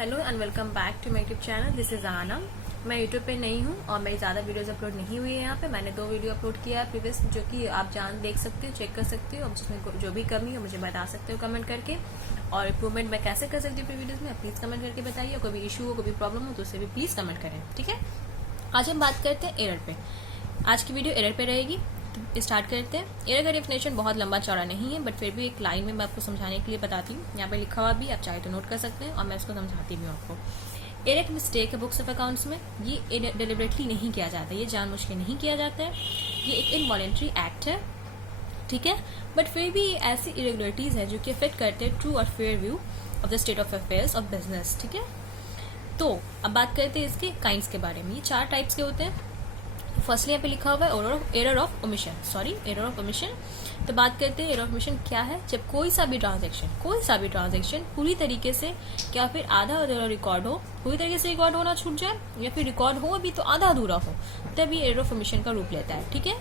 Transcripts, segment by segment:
Hello and welcome back to my YouTube channel. This is Anna. मैं YouTube पे नहीं हूँ और मेरी ज़्यादा वीडियोस अपलोड नहीं हुई है। यहाँ पे मैंने 2 वीडियो अपलोड किया है प्रीवियस, जो कि आप देख सकते हो, चेक कर सकते हो। अब जिसमें जो भी कमी हो मुझे बता सकते हो कमेंट करके, और इम्प्रूवमेंट मैं कैसे कर सकती हूँ अपनी वीडियोज में प्लीज़ कमेंट करके बताइए। कोई भी इशू हो, कोई भी प्रॉब्लम हो तो उसे भी प्लीज़ कमेंट करें, ठीक है। आज हम बात करते हैं एरर पे। आज की वीडियो एरर पे रहेगी, तो स्टार्ट करते हैं। एरर का डेफिनेशन बहुत लंबा चौड़ा नहीं है, बट फिर भी एक लाइन में मैं आपको समझाने के लिए बताती हूँ। यहाँ पे लिखा हुआ भी, आप चाहे तो नोट कर सकते हैं और मैं उसको समझाती भी हूँ आपको। एरर एक मिस्टेक है बुक्स ऑफ अकाउंट्स में। ये डिलिबरेटली नहीं किया जाता, ये जानबूझ के नहीं किया जाता है। ये एक इनवॉलेंट्री एक्ट है, ठीक है। बट फिर भी ऐसी इरेगुलरिटीज है जो कि अफेक्ट करते हैं ट्रू और fair view of the state of affairs of business, ठीक है। तो अब बात करते हैं इसके काइंड्स के बारे में। ये 4 टाइप्स के होते हैं। फर्स्टली यहाँ पे लिखा हुआ है एरर ऑफ ओमिशन। तो बात करते हैं एरर ऑफ ओमिशन क्या है। जब कोई सा भी ट्रांजैक्शन पूरी तरीके से या फिर आधा अधूरा रिकॉर्ड हो, पूरी तरीके से रिकॉर्ड होना छूट जाए, या फिर रिकॉर्ड हो अभी तो आधा अधूरा हो, तब ये एरर ऑफ ओमिशन का रूप लेता है, ठीक है।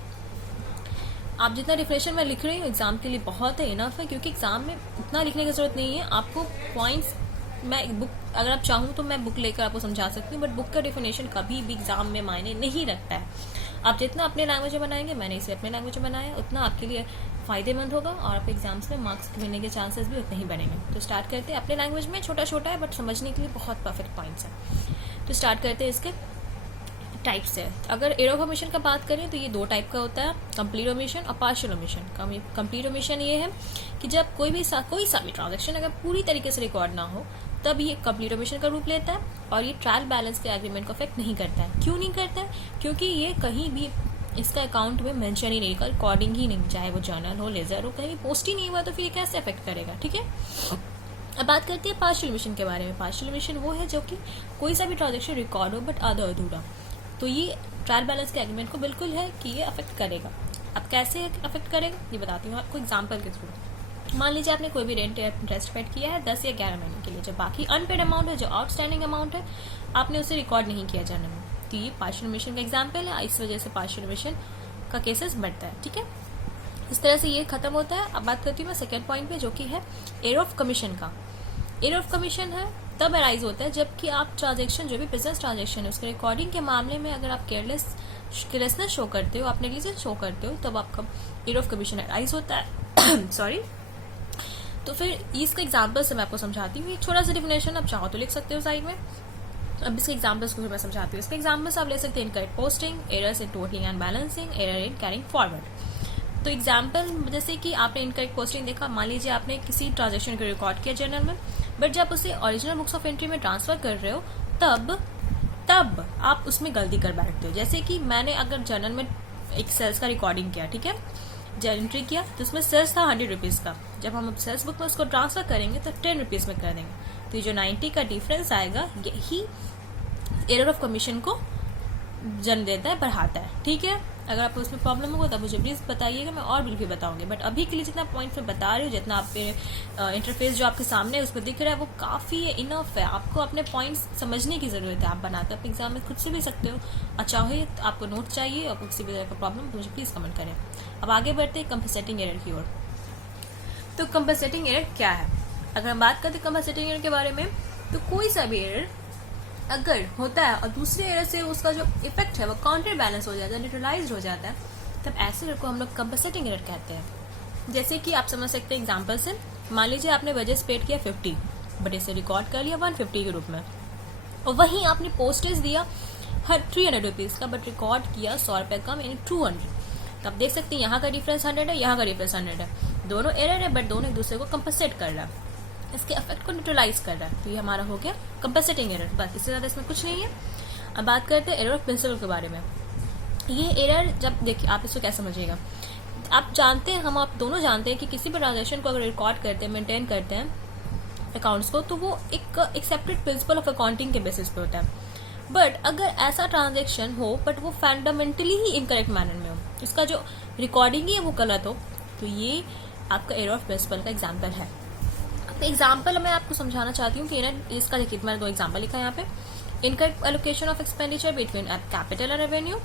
आप जितना डिफिनेशन मैं लिख रही हूँ एग्जाम के लिए बहुत है, इनफ है, क्योंकि एग्जाम में उतना लिखने की जरूरत नहीं है। आपको पॉइंट्स मैं बुक, अगर आप चाहूँ तो मैं बुक लेकर आपको समझा सकती हूँ, बट बुक का डेफिनेशन कभी भी एग्जाम में मायने नहीं रखता है। आप जितना अपने लैंग्वेज में बनाएंगे, मैंने इसे अपने लैंग्वेज में बनाया, उतना आपके लिए फायदेमंद होगा और आप एग्जाम्स में मार्क्स मिलने के चांसेस भी उतने ही बनेंगे। तो स्टार्ट करते हैं अपने लैंग्वेज में। छोटा छोटा है बट समझने के लिए बहुत परफेक्ट पॉइंट्स है। तो स्टार्ट करते हैं इसके टाइप से। अगर एरर ऑफ ओमिशन का बात करें तो ये 2 टाइप का होता है, कंप्लीट ओमिशन और पार्शियल ओमिशन। कंप्लीट ओमिशन ये है कि जब कोई सा भी ट्रांजैक्शन अगर पूरी तरीके से रिकॉर्ड ना हो, तब ये कंप्लीट ओमिशन का रूप लेता है और ये ट्रायल बैलेंस के एग्रीमेंट को अफेक्ट नहीं करता है। क्यों नहीं करता है? क्योंकि ये कहीं भी इसका अकाउंट में मेंशन ही नहीं, रिकॉर्डिंग ही नहीं, चाहे वो जर्नल हो, लेजर हो, कहीं भी पोस्ट ही नहीं हुआ, तो फिर ये कैसे अफेक्ट करेगा, ठीक है। अब बात करते हैं पार्शियल ओमिशन के बारे में। पार्शियल ओमिशन वो है जो कि कोई सा भी ट्रांजैक्शन रिकॉर्ड हो बट आधा अधूरा, तो ये ट्रायल बैलेंस के एग्रीमेंट को बिल्कुल है कि ये अफेक्ट करेगा। अब कैसे अफेक्ट करेगा ये बताती हूँ आपको एग्जाम्पल के थ्रू। मान लीजिए आपने कोई भी रेंट या इंटरेस्ट पेड किया है 10 या 11 महीने के लिए। जो बाकी अनपेड अमाउंट है, जो आउटस्टैंडिंग अमाउंट है, आपने उसे रिकॉर्ड नहीं किया जर्नल में, तो ये पार्शियल ओमिशन का एग्जाम्पल है। इस वजह से पार्शियल ओमिशन का केसेस बढ़ता है, ठीक है। इस तरह से ये खत्म होता है। अब बात करती हूँ मैं सेकेंड पॉइंट पे, जो कि है एरर ऑफ कमीशन का। एरर ऑफ कमीशन है तब अराइज होता है जबकि आप ट्रांजैक्शन, जो भी बिजनेस ट्रांजैक्शन है, उसके रिकॉर्डिंग के मामले में अगर आप केयरलेसनेस शो करते हो, आप नेग्लिजेंस शो करते हो, तब आपका एरर ऑफ कमीशन अराइज होता है। सॉरी। तो फिर इसके एग्जाम्पल से मैं आपको समझाती हूँ। छोटा सा डिफिनेशन आप चाहो तो लिख सकते हो साइड में। अब इसके एग्जाम्पल्स को फिर मैं समझाती हूँ। इसके एग्जाम्पल्स आप ले सकते हैं incorrect posting, errors in totalling and balancing, error in carrying forward. तो एग्जाम्पल जैसे कि आपने इनकरेक्ट पोस्टिंग देखा, मान लीजिए आपने किसी ट्रांजेक्शन को रिकॉर्ड किया जर्नल में, बट जब उसे ओरिजिनल बुक्स ऑफ एंट्री में ट्रांसफर कर रहे हो तब आप उसमें गलती कर बैठते हो। जैसे कि मैंने अगर जर्नल में एक सेल्स का रिकॉर्डिंग किया, ठीक है, एंट्री किया, तो उसमें सेल्स था 100 रुपीज का। जब हम सेल्स बुक में उसको ट्रांसफर करेंगे तो 10 रुपीज में कर देंगे, तो ये जो 90 का डिफरेंस आएगा यही एरर ऑफ कमीशन को जन्म देता है, बढ़ाता है, ठीक है। अगर आपको उसमें प्रॉब्लम होगा तब मुझे प्लीज बताइएगा, मैं और भी बताऊंगी। बट अभी के लिए जितना पॉइंट मैं बता रही हूँ, जितना आप इंटरफेस जो आपके सामने है उस पर दिख रहा है, वो काफी है, इनफ है। आपको अपने पॉइंट्स समझने की जरूरत है। आप बनाते अपने एग्जाम में खुद से भी सकते हो, और चाहे तो आपको नोट चाहिए और किसी भी तरह का प्रॉब्लम तो मुझे प्लीज कमेंट करें। अब आगे बढ़ते हैं कंपनसेटिंग एरर की ओर। तो कंपनसेटिंग एरर क्या है? अगर हम बात करते हैं कंपनसेटिंग एरर के बारे में, तो कोई सा भी एरर अगर होता है और दूसरे एरर से उसका जो इफेक्ट है वो काउंटर बैलेंस हो जाता है, न्यूट्रलाइज हो जाता है, तब ऐसे एरर को हम लोग कंपनसेटिंग एरर कहते हैं। जैसे कि आप समझ सकते हैं एग्जांपल से। मान लीजिए आपने वेजेस पेड किया 50, बट इसे रिकॉर्ड कर लिया 150 के रूप में, और वहीं आपने पोस्टेज दिया 300 रुपीज का, बट रिकॉर्ड किया 100 रुपए कम, यानी 200। तो आप देख सकते हैं यहाँ का डिफरेंस 100 है, यहाँ का डिफरेंस 100 है। दोनों एरर है बट दोनों एक दूसरे को कंपनसेट कर रहा है, इसके इफेक्ट को न्यूट्रलाइज कर रहा है। तो ये हमारा हो गया कंपनसेटिंग एरर, बस इससे ज्यादा इसमें कुछ नहीं है। अब बात करते हैं एरर ऑफ प्रिंसिपल के बारे में। ये एरर, जब देखिए आप इसको क्या समझिएगा, आप जानते हैं, हम आप दोनों जानते हैं कि किसी भी ट्रांजेक्शन को अगर रिकॉर्ड करते हैं, मेंटेन करते हैं अकाउंट्स को, तो वो एक एक्सेप्टेड प्रिंसिपल ऑफ अकाउंटिंग के बेसिस पे होता है। बट अगर ऐसा ट्रांजेक्शन हो बट वो फंडामेंटली ही इनकरेक्ट मैनर में हो, इसका जो रिकॉर्डिंग ही है वो गलत हो, तो ये आपका एरर ऑफ प्रिंसिपल का एग्जाम्पल है। एग्जाम्पल मैं आपको समझाना चाहती हूँ कि इसका देखिए, मैंने 2 एग्जाम्पल लिखा है यहाँ पे। Incorrect allocation of expenditure between capital and revenue,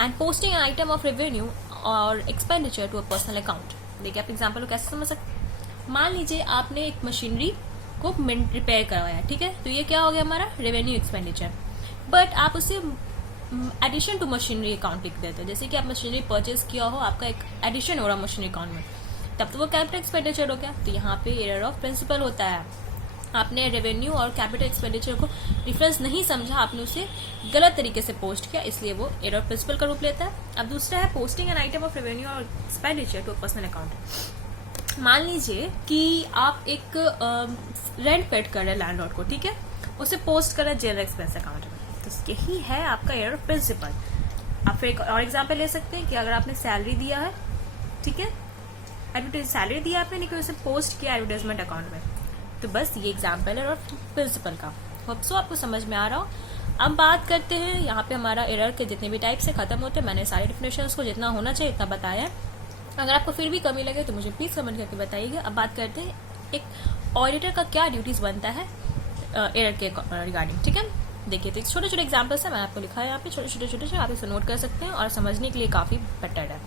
and posting an item of revenue और expenditure to a personal account. देखिए आप एग्जाम्पल को कैसे समझ सकते। मान लीजिए आपने एक मशीनरी को रिपेयर करवाया, ठीक है। तो ये क्या हो गया हमारा रेवेन्यू एक्सपेंडिचर। बट आप उसे एडिशन टू मशीनरी अकाउंट लिख देते हो, जैसे कि आप मशीनरी परचेज किया हो, आपका एक एडिशन हो रहा मशीनरी अकाउंट में, तब तो वो कैपिटल एक्सपेंडिचर हो गया। तो यहाँ पे एरर ऑफ प्रिंसिपल होता है, आपने रेवेन्यू और कैपिटल एक्सपेंडिचर को डिफरेंस नहीं समझा, आपने उसे गलत तरीके से पोस्ट किया, इसलिए वो एरर ऑफ प्रिंसिपल का रूप लेता है। अब दूसरा है posting an item of revenue और एक्सपेंडिचर टू पर्सनल अकाउंट। मान लीजिए कि आप एक रेंट पेड कर रहे हैं लैंडलॉर्ड को, ठीक है, उसे पोस्ट कर रहे हैं जनरल एक्सपेंस अकाउंट में, तो यही है आपका एरर ऑफ प्रिंसिपल। आप फिर एक और एग्जाम्पल ले सकते हैं कि अगर आपने सैलरी दिया है, ठीक है, एडवर्टाइज सैलरी दिया आपने, लेकिन उसे पोस्ट किया एडवर्टाइजमेंट अकाउंट में, तो बस ये एग्जाम्पल है और प्रिंसिपल का। होप सो आपको समझ में आ रहा हो। अब बात करते हैं यहाँ पे हमारा एरर के जितने भी टाइप से खत्म होते हैं, मैंने सारे डिफिनेशंस को जितना होना चाहिए इतना बताया है। अगर आपको फिर भी कमी लगे तो मुझे प्लीज कमेंट करके बताइएगा। अब बात करते हैं एक ऑडिटर का क्या ड्यूटीज बनता है एरर के रिगार्डिंग, ठीक है। देखिए, तो छोटे छोटे एग्जाम्पल्स है, मैंने आपको लिखा है यहाँ पे, छोटे छोटे आप इसे नोट कर सकते हैं और समझने के लिए काफी बेटर है,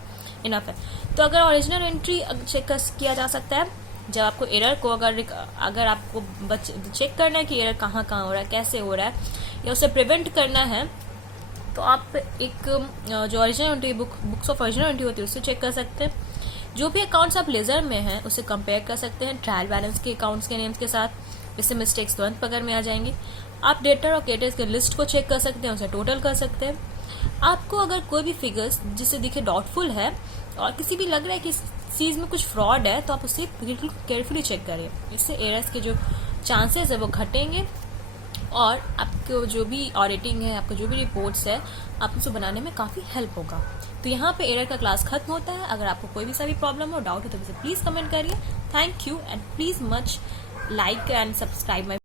इनफ है। तो अगर ओरिजिनल एंट्री चेक किया जा सकता है जब आपको एरर को अगर आपको चेक करना है कि एरर कहाँ हो रहा है, कैसे हो रहा है, या उसे प्रिवेंट करना है, तो आप एक जो original entry books of original entry होती है उससे चेक कर सकते हैं। जो भी अकाउंट्स आप लेजर में हैं उसे कंपेयर कर सकते हैं ट्रायल बैलेंस के अकाउंट्स के नेम्स के साथ, इससे मिस्टेक्स तुरंत पकड़ में आ जाएंगी। आप डेटर और क्रेडिटर्स के लिस्ट को चेक कर सकते हैं, उसे टोटल कर सकते हैं। आपको अगर कोई भी फिगर्स जिसे दिखे डाउटफुल है और किसी भी लग रहा है कि इस चीज में कुछ फ्रॉड है, तो आप उसे बिल्कुल केयरफुली चेक करें, इससे एरर्स के जो चांसेस है वो घटेंगे और आपको जो भी ऑडिटिंग है, आपको जो भी रिपोर्ट्स है, आप उसको बनाने में काफी हेल्प होगा। तो यहाँ पे एरर का क्लास खत्म होता है। अगर आपको कोई भी सा भी प्रॉब्लम हो, डाउट हो, तो मुझे प्लीज कमेंट करिए। Thank you and please much like and subscribe my